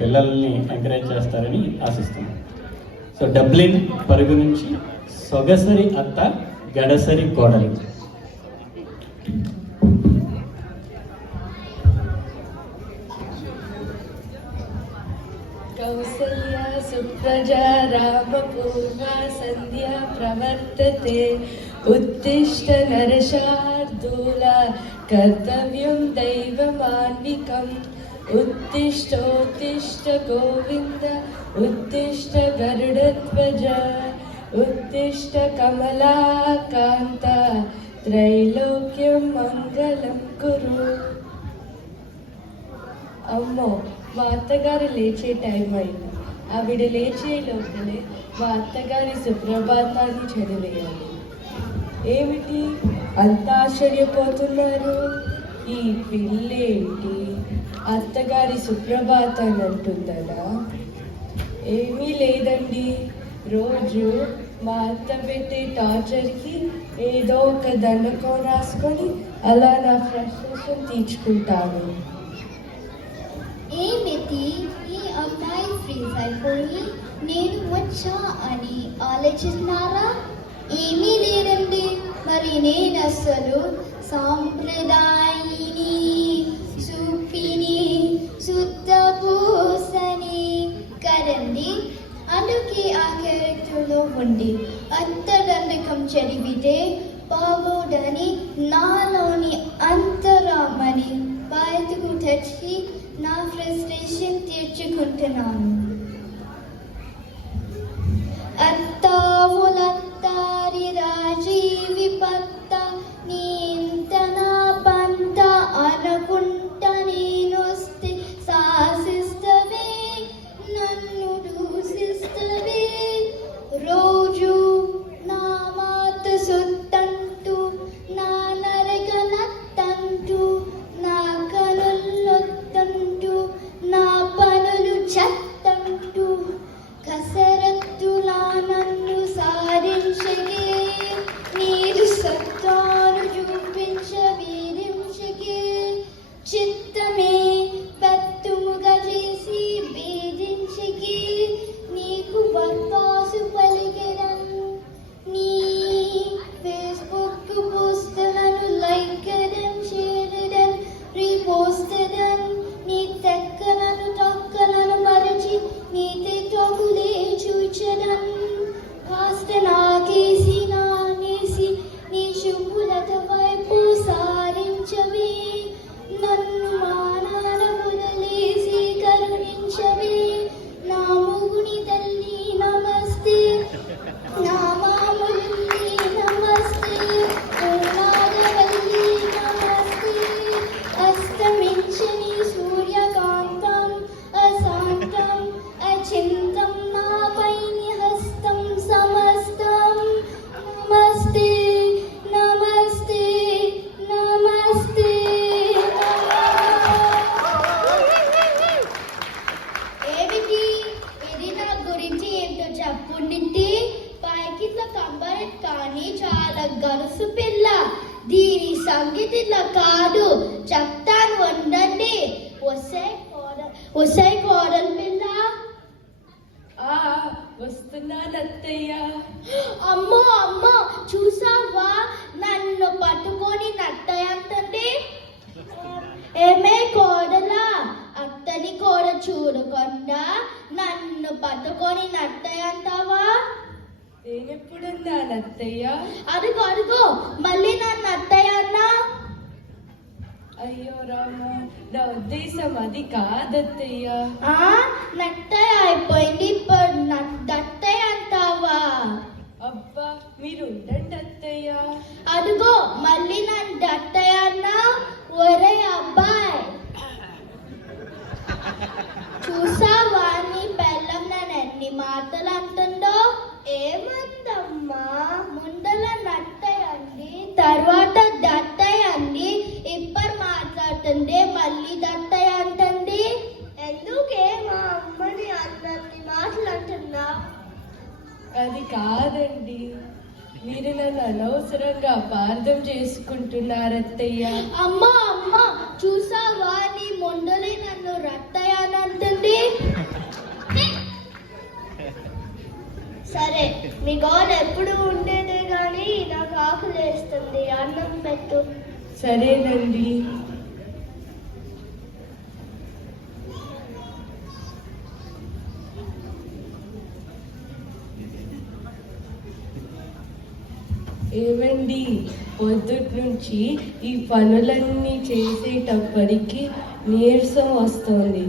పిల్లల్ని ఎంకరేజ్ చేస్తారని ఆశిస్తున్నాను సో డబ్లిన్ పరుగు నుంచి సొగసరి అత్త గడసరి కోడలి. కౌసల్య సంధ్య ప్రవర్తతే. ఉత్తిష్ట నరశార్దూల కర్తవ్యం దైవమాన్వికం. दैवमान्विकम् उत्तिष्ठोत्तिष्ठ गोविन्द उत्तिष्ठ गरुडध्वज उत्तिष्ठ कमलाकान्ता त्रैलोक्यं मङ्गलं कुरु అమ్మో మా అత్తగారు లేచే టైం అయింది ఆవిడ లేచే లోపలే మా అత్తగారి సుప్రభాతాన్ని చదివేయాలి ఏమిటి అంత ఆశ్చర్యపోతున్నారు ఈ పిల్లేంటి అత్తగారి సుప్రభాతం అంటుందనా? ఏమీ లేదండి. రోజు మా అత్త పెట్టే టార్చర్కి ఏదో ఒక దండకం రాసుకొని అలా నా ఫ్రస్ట్రేషన్ తీర్చుకుంటాను. ఏమిటి ఈ అమ్మాయి ఫ్రీజ్ అయిపోయి నేను వచ్చా అని ఆలోచిస్తున్నారా? ఏమీ లేదండి. మరి నేను అసలు సాంప్రదాయ అందుకే ఆ క్యారెక్టర్లో ఉండి అంతరంగకం చదివితే బాగోడని నాలోని అంతరామని బయటకు తెచ్చి నా ఫ్రస్ట్రేషన్ తీర్చుకుంటున్నాను. చాలా గరుసు పిల్ల దీని సంగీతి కాదు చెప్తాను ఉండండి వసై కోడల్ వసై కోడల్ పిల్ల. ఆ వస్తున్నాను అత్తయ్య అమ్మో అమ్మో చూసావా? నన్ను పట్టుకొని నట్టయంతండి ఏమే కోడలా? అత్తని కోడ చూడకుండా నన్ను పట్టుకొని నట్టయంతావా? నేనెప్పుడున్నాను అత్తయ్య? అడుగు అడుగు మళ్ళీ నన్ను అత్తయ్యన్నా అయ్యో రామ నా ఉద్దేశం అది కాదత్తయ్య. ఆ నట్టయ్య అయిపోయింది ఇప్పుడు దట్టయ్య అంటావా? అబ్బా మీరు ఉండండి అత్తయ్య. అడుగో మళ్ళీ నన్ను దట్టయ్య అన్నా? ఒరే అబ్బాయి. చూసావా నీ బెల్లం నన్ను ఎన్ని మాటలు అంటుందో? ఏమందమ్మా? ముందల నట్టయండి తర్వాత దట్టయండి ఇప్పుడు మాట్లాడుతుంది మళ్ళీ దట్టయ్య అంటుంది. ఎందుకే మా అమ్మని అందరిని మాట్లాడుతున్నా అది కాదండి. మీరు నన్ను అనవసరంగా అపార్థం చేసుకుంటున్నారు అత్తయ్య అమ్మ అమ్మ చూసావా? నీ మొండలి నన్ను రట్టయ్య అని అంటుంది. సరే మీ గోల్ ఎప్పుడు ఉండేదే కానీ నాకు ఆకలి వేస్తుంది అన్నం పెట్టు. సరేనండి. ఏమండి పొద్దుటి నుంచి ఈ పనులన్నీ చేసేటప్పటికి నీరసం వస్తుంది.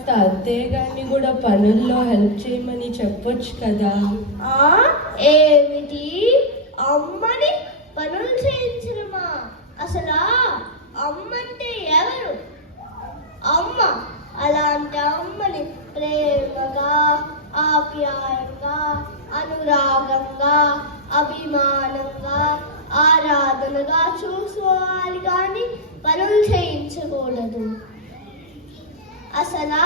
కాస్త అత్తయ్య గారిని కూడా పనుల్లో హెల్ప్ చేయమని చెప్పొచ్చు కదా. ఆ? ఏమిటి? అమ్మని పనులు చేయించడమా? అసలు? అమ్మంటే ఎవరు? అమ్మ అలాంటి అమ్మని ప్రేమగా ఆప్యాయంగా అనురాగంగా అభిమానంగా ఆరాధనగా చూసుకోవాలి కానీ పనులు చేయించకూడదు. అసలు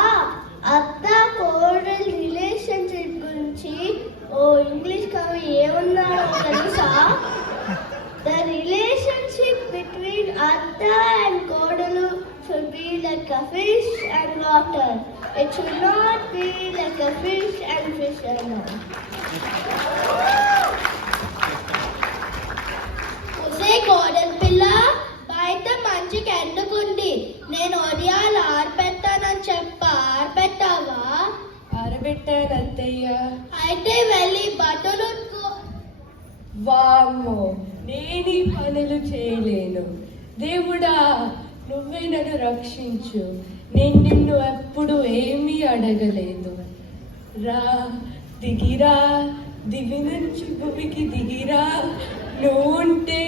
అత్త కోడల్ రిలేషన్షిప్ గురించి ఓ ఇంగ్లీష్ కవి ఏమన్నాడో తెలుసా ద రిలేషన్షిప్ బిట్వీన్ అత్త అండ్ కోడలు should be like a fish and water. It should not be like a fish and fish alone. ఒసే కోడలి పిల్ల బయట మంచికి ఎండుకుంది నేను ఒడియాలు ఆర్పెట్టానని చెప్ప ఆర్పెట్టావా ఆరబెట్టాను అత్తయ్య అయితే వెళ్ళి బట్టలు ఉతుకు. వామ్మో లేని పనులు చేయలేను. దేవుడా నువ్వే నన్ను రక్షించు. నేను నిన్ను ఎప్పుడు ఏమీ అడగలేదు. రా దిగిరా దివి నుంచి భూమికి దిగిరా. నువ్వు ఉంటే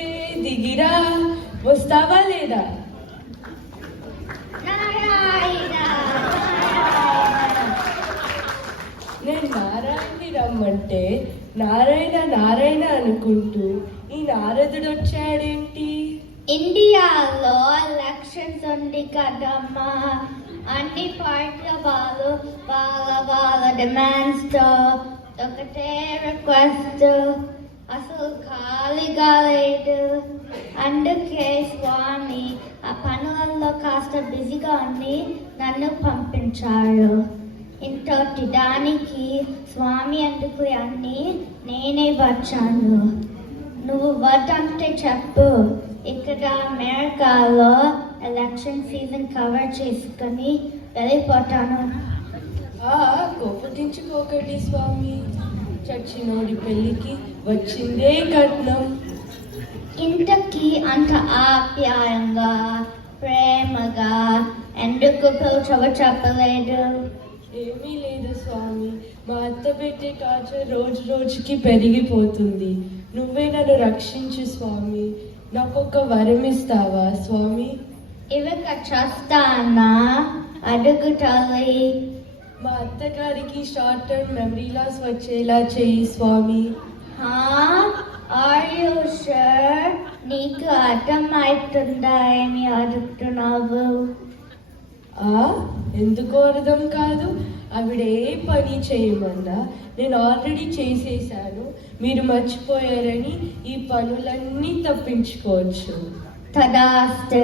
దిగిరా. వస్తావా లేదా? నేను నారాయణని రమ్మంటే నారాయణ నారాయణ అనుకుంటూ ఈ నారదుడు వచ్చాడేంటి? ఇండియాలో ఎలక్షన్స్ ఉంది కదమ్మా. అన్ని పార్టీల వాళ్ళు వాళ్ళ వాళ్ళ డిమాండ్స్తో ఒకటే రిక్వెస్ట్. అసలు ఖాళీగా లేదు అందుకే స్వామి ఆ పనులలో కాస్త బిజీగా ఉండి నన్ను పంపించారు ఇంతటి దానికి స్వామి అందుకు అన్ని నేనే వచ్చాను. నువ్వు వద్దంటే చెప్పు. ఇక్కడ అమెరికాలో ఎలక్షన్ సీజన్ కవర్ చేసుకొని వెళ్ళిపోతాను. ఆ కోపగించుకోకండి స్వామి. చచ్చినోడి పెళ్ళికి వచ్చిందే కట్నం. ఇంతకీ అంత ఆప్యాయంగా ప్రేమగా ఎందుకు పిలిచవో చెప్పలేదు? ఏమీ లేదు స్వామి. మా అత్త పెట్టే టార్చర్ రోజు రోజుకి పెరిగిపోతుంది. నువ్వే నన్ను రక్షించు స్వామి. నాకు ఒక వరం ఇస్తావా స్వామి? ఇవక చేస్తానా అడుగు తల్లి మా అత్తగారికి షార్ట్ టర్మ్ మెమరీ లాస్ వచ్చేలా చేయి స్వామి. ఆర్ యూ షూర్ నీకు అర్థమవుతుందా ఏమి అడుగుతున్నావు? ఆ? ఎందుకు అర్థం కాదు. ఆవిడ ఏ పని చేయమన్నా. నేను ఆల్రెడీ చేసేసాను మీరు మర్చిపోయారని ఈ పనులన్నీ తప్పించుకోవచ్చు. తదాస్తు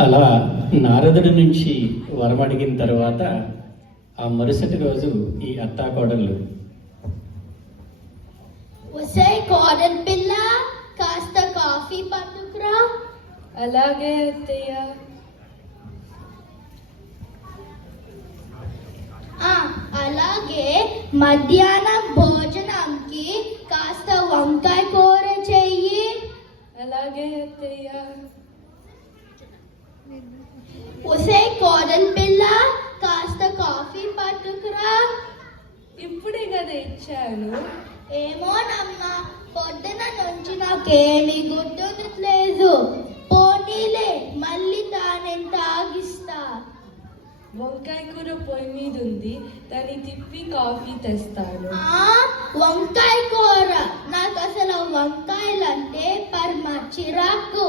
అలా నారదుడి నుంచి వరం అడిగిన తర్వాత ఆ మరుసటి రోజు ఈ అత్తాకోడళ్ళు. కోడల్ పిల్ల కాస్త కాఫీ పట్టుకురా. అలాగే అత్తయ్య. ఆ, అలాగే మధ్యాహ్నం భోజనంకి కాస్త వంకాయ కూర చెయ్యి. అలాగే అత్తయ్య. ఉసే కోడల్ పిల్ల కాస్త కాఫీ పట్టుకురా. ఇప్పుడే కదా ఇచ్చాను. ఏమోనమ్మా పొద్దున నుంచి నాకేమీ గుర్తుండట్లేదు. పోనీలే మళ్ళీ తానేం తాగిస్తా. వంకాయ కూర పొయ్యి మీద ఉంది దాన్ని తిప్పి కాఫీ తెస్తాను. ఆ వంకాయ కూర. నాకు అసలు వంకాయలు అంటే పరమ చిరాకు.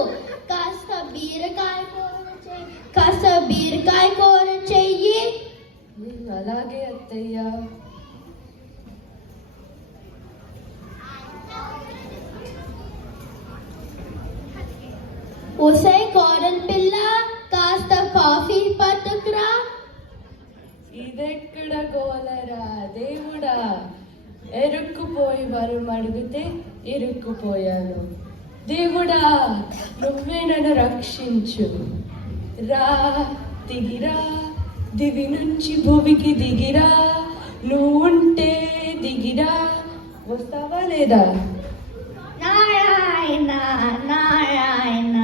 కాస్త బీరకాయ కూర చెయ్యి కాస్త బీరకాయ కూర చెయ్యి. అలాగే అత్తయ్య. ఒసై కోరన్ పిల్ల కాస్త కాఫీ పట్టుకురా. ఇదెక్కడ గోలరా దేవుడా? ఎరుక్కుపోయి వరం అడిగితే ఇరుక్కుపోయాను. దేవుడా నువ్వే నన్ను రక్షించు. రా దిగిరా. దివి నుంచి భూమికి దిగిరా. నువ్వుంటే దిగిరా. వస్తావా లేదా? నారాయణ నారాయణ.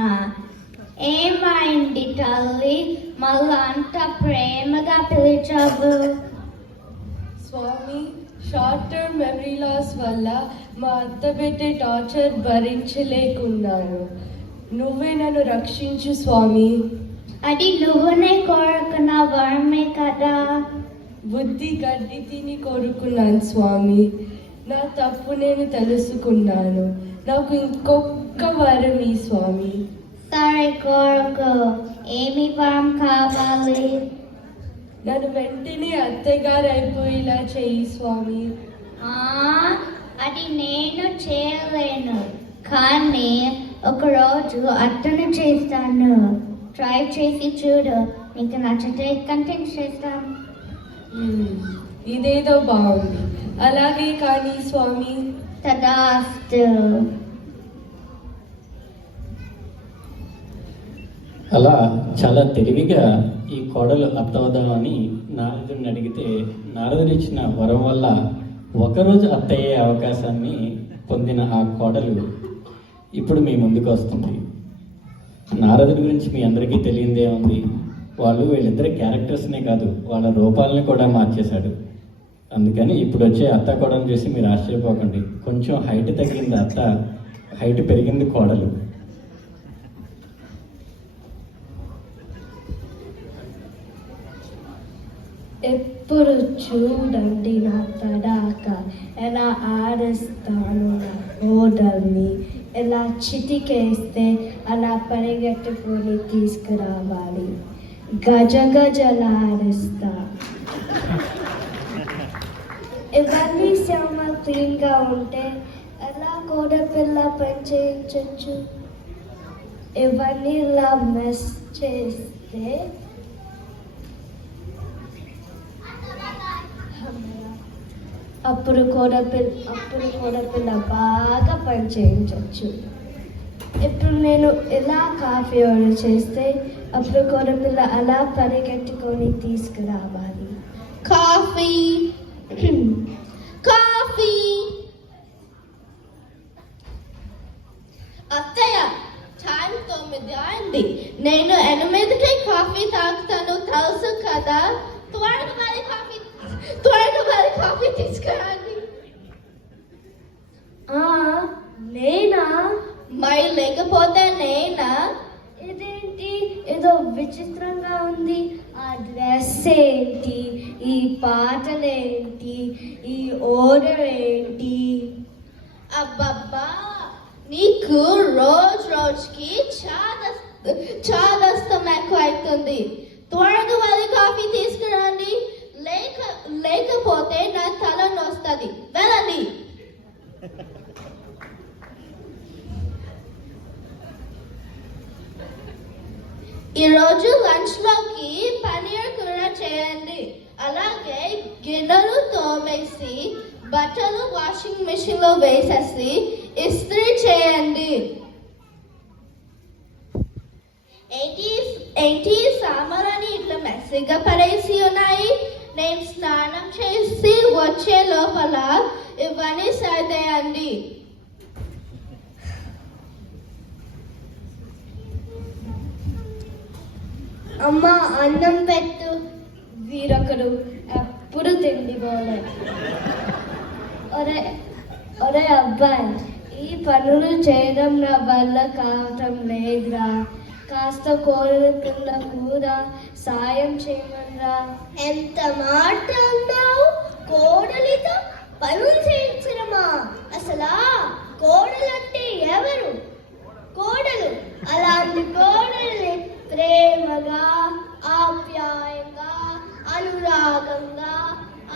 ఏమైంది తల్లి? మళ్ళా అంత ప్రేమగా పిలిచావు? స్వామి షార్ట్ టర్మ్ మెమరీ లాస్ వల్ల మా అత్త పెట్టే టార్చర్ భరించలేకున్నాను. నువ్వే నన్ను రక్షించు స్వామి. అది నువ్వునే కోరుకున్న వరమే కదా. బుద్ధి గడ్డి తిని కోరుకున్నాను స్వామి. నా తప్పు నేను తెలుసుకున్నాను. నాకు ఇంకొక వరం ఈ స్వామి. సరే కోరుకో ఏమి వరం కావాలి? నన్ను వెంటనే అత్తగారు అయిపోయేలా చెయ్యి స్వామి అది నేను చేయలేను. కానీ ఒకరోజు అతను చేస్తాను. ట్రై చేసి చూడు. నీకు నచ్చితే కంటెంట్ చేస్తాను. ఇదేదో బాగుంది. అలాగే కానీ స్వామి. తదాస్తు. అలా చాలా తెలివిగా ఈ కోడలు అర్థమవుదామని నారదుడిని అడిగితే నారదుడు ఇచ్చిన వరం వల్ల ఒకరోజు అత్తయ్యే అవకాశాన్ని పొందిన ఆ కోడలు ఇప్పుడు మీ ముందుకు వస్తుంది. నారదుడి గురించి మీ అందరికీ తెలియందే ఉంది. వాళ్ళు వీళ్ళిద్దరి క్యారెక్టర్స్నే కాదు వాళ్ళ రూపాలని కూడా మార్చేశాడు. అందుకని ఇప్పుడు వచ్చే అత్త కోడలు చూసి మీరు ఆశ్చర్యపోకండి. కొంచెం హైట్ తగ్గింది అత్త. హైట్ పెరిగింది కోడలు. ఎప్పుడు చూడండి నా తడాక? ఎలా ఆడేస్తాను నా ఓడల్ని ఎలా చిటికేస్తే అలా పరిగెట్టుకొని తీసుకురావాలి? గజ గజలాడిస్తా ఇవన్నీ శ్యామ క్లీన్గా ఉంటే ఎలా కోడపిల్ల పని చేయించవచ్చు ఇవన్నీ ఇలా మెస్ చేస్తే? అప్పుడు కోడపిల్ల అప్పుడు కోడపిల్ల బాగా పని చేయించవచ్చు ఇప్పుడు నేను ఎలా కాఫీ ఆర్డర్ చేస్తే అప్పుడు కోడపిల్ల అలా పరిగెట్టుకొని తీసుకురావాలి. కాఫీ అయింది నేను ఎనిమిదికి కాఫీ తాగుతాను తెలుసు కదా? త్వరగా మరి కాఫీ త్వరగా మరి కాఫీ తీసుకురండి. ఆ, నేనా? మరి లేకపోతే నేనా? ఇదేంటి? ఏదో విచిత్రంగా ఉంది. ఆ డ్రెస్ ఏంటి? ఈ పాటలేంటి? ఈ ఓర్డర్ ఏంటి అబ్బబ్బా నీకు రోజు రోజుకి చాలా చాదస్తం ఎక్కువ అవుతుంది త్వరగా వెళ్ళి కాఫీ తీసుకురండి. లేక లేకపోతే నా తల నొస్తుంది. వెళ్ళండి. ఈరోజు లంచ్లోకి పనీర్ కూర చేయండి. అలాగే గిన్నెలు తోమేసి బట్టలు వాషింగ్ మెషిన్లో వేసేసి ఇస్త్రీ చేయండి ఏంటి ఏంటి? సామాన్లని ఇట్లా మెస్సీగా పడేసి ఉన్నాయి. నేను స్నానం చేసి వచ్చే లోపల ఇవన్నీ సర్దేయండి అమ్మ అన్నం పెట్టు. వీరొకడు ఎప్పుడు తిండి పోలే. ఒరే ఒరే అబ్బాయి ఈ పనులు చేయడం నా వల్ల కావటం లేదురా. కాస్త కోరిన కూడా సాయం చేయమనరా ఎంత మాట అన్నావు? కోడలితో పనులు చేయించరమా అసలా కోడలంటే ఎవరు? కోడలు. అలాంటి కోడల్ని ప్రేమగా ఆప్యాయంగా అనురాగంగా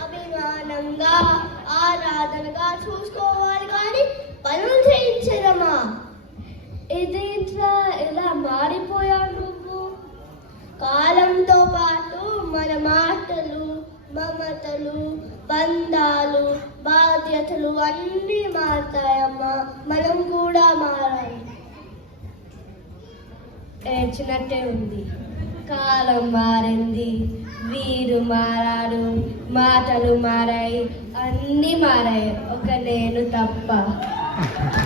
అభిమానంగా ఆరాధనగా చూసుకోవాలి కానీ పనులు చేయించరమా ఇదేంట్రా ఇలా మారిపోయావు నువ్వు? కాలంతో పాటు మన మాటలు మమతలు బంధాలు బాధ్యతలు అన్నీ మారుతాయమ్మా. మనం కూడా మారాలి. ఏడ్చినట్టే ఉంది. కాలం మారింది. వీరు మారాడు మాటలు మారాయి. అన్నీ మారాయి. ఒక నేను తప్ప.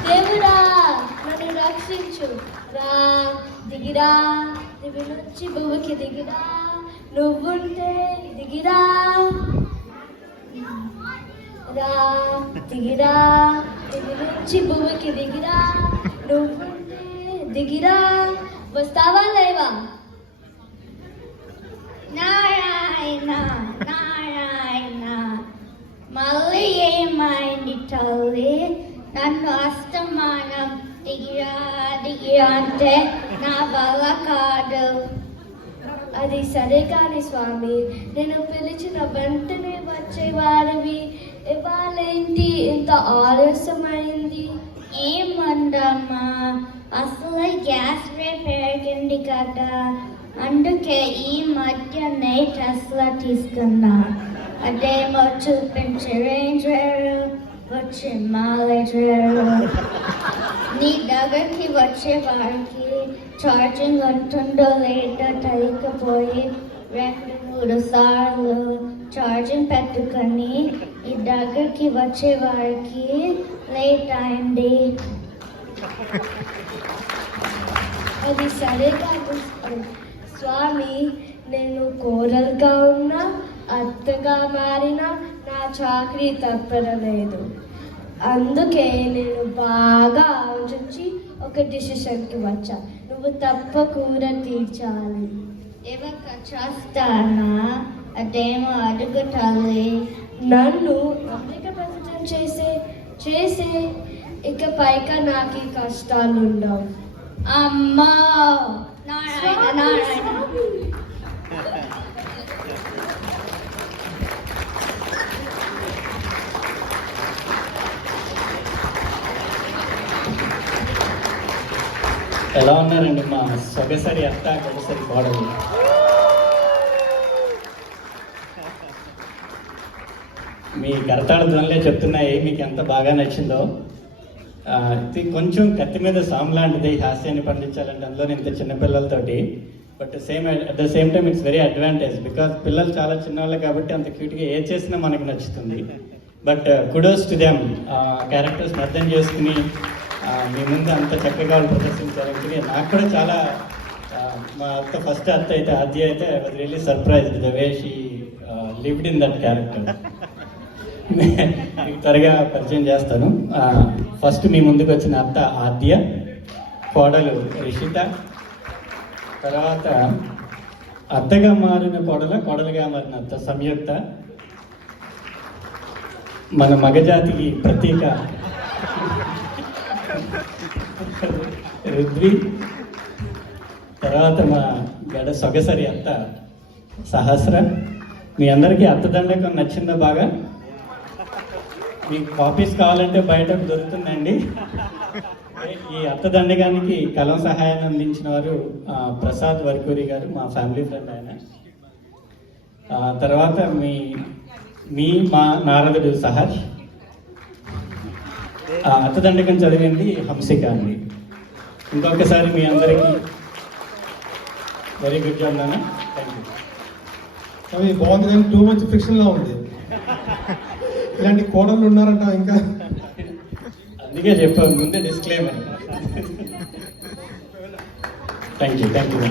దేవుడా! నన్ను రక్షించు రా దిగిరా దివి నుంచి భూమికి దిగిరా నువ్వుంటే దిగిరా రా దిగిరా దివి నుంచి భూమికి దిగిరా నువ్వుంటే దిగిరా వస్తావా లేవా నారాయణ నారాయణ మళ్ళీ ఏమైంది తల్లి నన్ను అస్తమానం దిగిరా దిగిరా అంటే నా వల్ల కాదు. అది సరే కాని స్వామి నేను పిలిచిన వెంటనే వచ్చేవాడివి. ఇవాళేంటి ఇంత ఆలస్యమైంది? ఏమందమ్మా అసలు గ్యాస్ రేట్ పెరిగింది కదా. అందుకే ఈ మధ్య నైట్ అసలు తీసుకున్నా. అదేమో చూపించే రేంజ్ వేరు వచ్చే నీ దగ్గరికి వచ్చే వారికి ఛార్జింగ్ ఉంటుందో లేదో తెలియకపోయి రెండు మూడు సార్లు ఛార్జింగ్ పెట్టుకొని ఈ దగ్గరికి వచ్చే వారికి లేట్ అయింది. అది సరే కాదు. స్వామి నేను కోరలుగా ఉన్నా అత్తగా మారినా నా చాకరీ తప్పలేదు అందుకే నేను బాగా ఆలోచించి ఒక డిసిషన్కి వచ్చా. నువ్వు తప్పకుండా తీర్చాలి. ఇవ్వక చేస్తానా? అదేమో అడుగు తల్లి నన్ను అమెరికా ప్రెసిడెంట్ చేసే చేసే ఇక పైగా నాకు కష్టాలు ఉండవు అమ్మా! నారాయణ నారాయణ. ఎలా ఉన్నారండి? మా సొగసరి అత్త గొడసరి కోడలు. మీ కరతాళ ధ్వనులే చెప్తున్నాయి. మీకు ఎంత బాగా నచ్చిందో. కొంచెం కత్తి మీద సామ్ లాంటిది హాస్యాన్ని పండించాలంటే. అందులో ఇంత చిన్నపిల్లలతోటి but same at the same time it's very advantage because పిల్లలు చాలా చిన్నవాళ్ళు కాబట్టి అంత క్యూట్గా ఏ చేసినా మనకు నచ్చుతుంది. But kudos to them. Characters అర్థం చేసుకుని మీ ముందు అంత చక్కగా ప్రదర్శించారంటే ప్రదర్శించారు నాకు కూడా చాలా మా అత్త ఫస్ట్ అత్త అయితే ఆద్య అయితే I was really surprise the way she lived in that character మీకు త్వరగా పరిచయం చేస్తాను. ఫస్ట్ మీ ముందుకు వచ్చిన అత్త ఆద్య కోడలు రిషిత తర్వాత అత్తగా మారిన కోడల కోడలుగా మారిన అత్త సంయుక్త. మన మగజాతికి ప్రతీక రుద్రి తర్వాత మా గడ సొగసరి అత్త సహస్ర. మీ అందరికీ అత్తదండకం నచ్చిందా బాగా? మీకు కాపీస్ కావాలంటే బయట దొరుకుతుందండి. ఈ అత్తదండగానికి కలం సహాయాన్ని అందించిన వారు ప్రసాద్ వర్కూరి గారు మా ఫ్యామిలీ ఫ్రెండ్ ఆయన. తర్వాత మీ మీ మా నారదుడు సహర్ష్ ఆ, అత్త దండకం చదివింది హంసిక అండి ఇంకొకసారి మీ అందరికీ వెరీ గుడ్ జాబ్ నాన్న. థ్యాంక్ యూ అవి బాగుంది కానీ టూ మచ్ ఫిక్షన్ లా ఉంది. ఇలాంటి కోడళ్ళు ఉన్నారంట ఇంకా. అందుకే చెప్పాను ముందే disclaimer thank you thank you